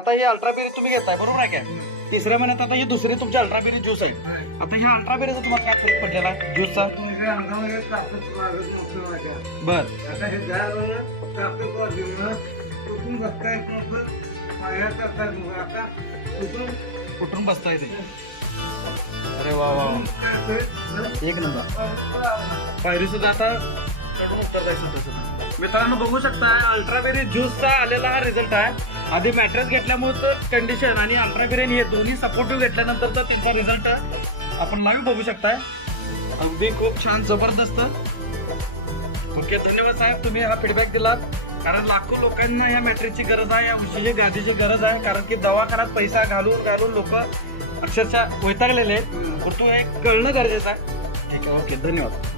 आता हे अल्ट्राबेरी तुम्ही घेताय बरोबर आहे काय? तिसऱ्या महिन्यात आता ही दुसरी तुमची अल्ट्राबेरी ज्यूस आहे. आता ह्या अल्ट्राबेरीचा तुम्हाला काय फरक पडलेला आहे ज्यूसचा? बर कुठून बसताय ते? अरे वा वा एक नंबर. पायरी सुद्धा आता चढून उतरताय. मित्रांनो बघू शकता अल्ट्राबेरी ज्यूसचा आलेला हा रिझल्ट आहे. आधी मॅट्रेस घेतल्यामुळे कंडिशन आणि अल्ट्राबेरी हे दोन्ही सपोर्टिव्ह घेतल्यानंतरचा तिचा रिझल्ट आपण लाईव्ह बघू शकताय. अगदी खूप छान जबरदस्त. ओके धन्यवाद साहेब तुम्ही हा फीडबॅक दिलात. कारण लाखो लोकांना या मॅट्रेसची गरज आहे, या उशीची गादीची गरज आहे. कारण की दवाखान्यात पैसा घालून लोक अक्षरशः वैतागलेले आहेत. तो एक कळणं गरजेचं आहे. ठीक आहे ओके धन्यवाद.